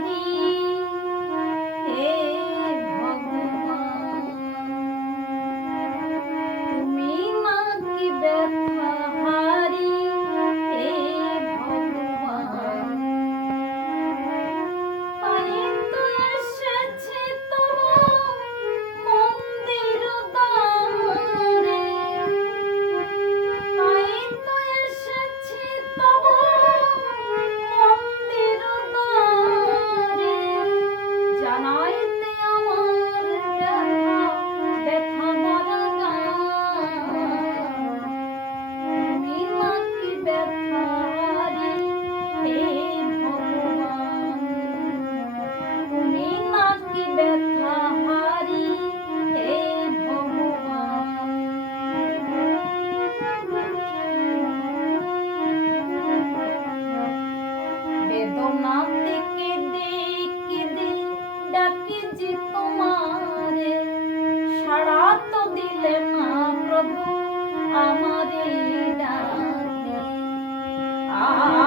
পারি তুমি মা কি ব্যথা সোনাতে কেঁদে কেঁদে যে দিলে প্রভু আমারে ডাকে। আ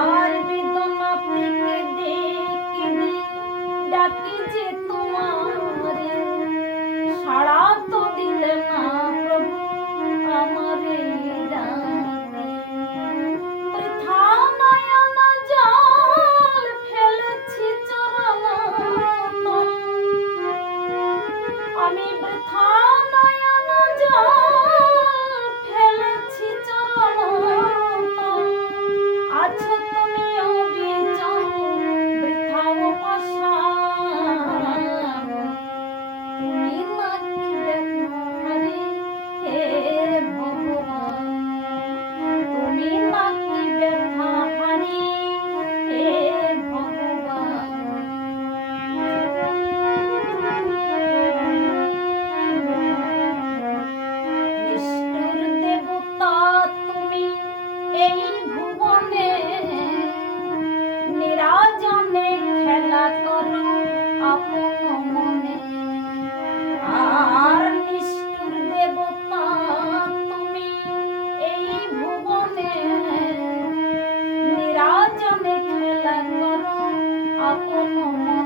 Oh, oh.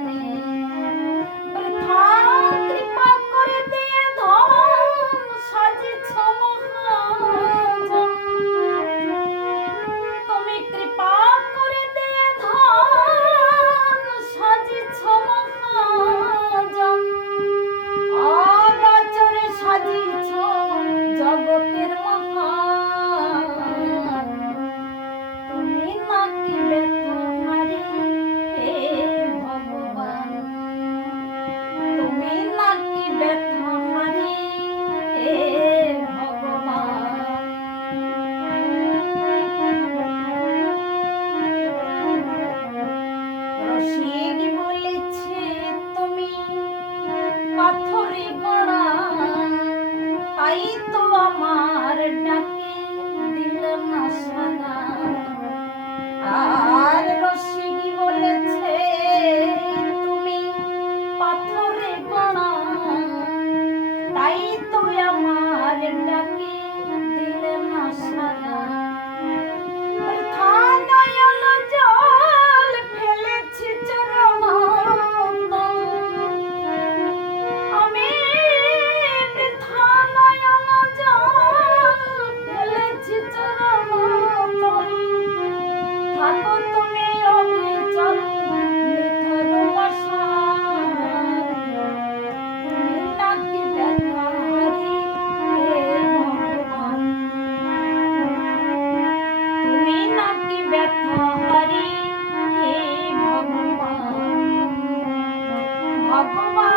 তাই তো আমার ডাকে দিল না সানা। থাকো তুমি অবিচল নিথর তুমি নাকি ব্যথাহারি তুমি নাকি ব্যথাহারি হে ভগবান। ভগবান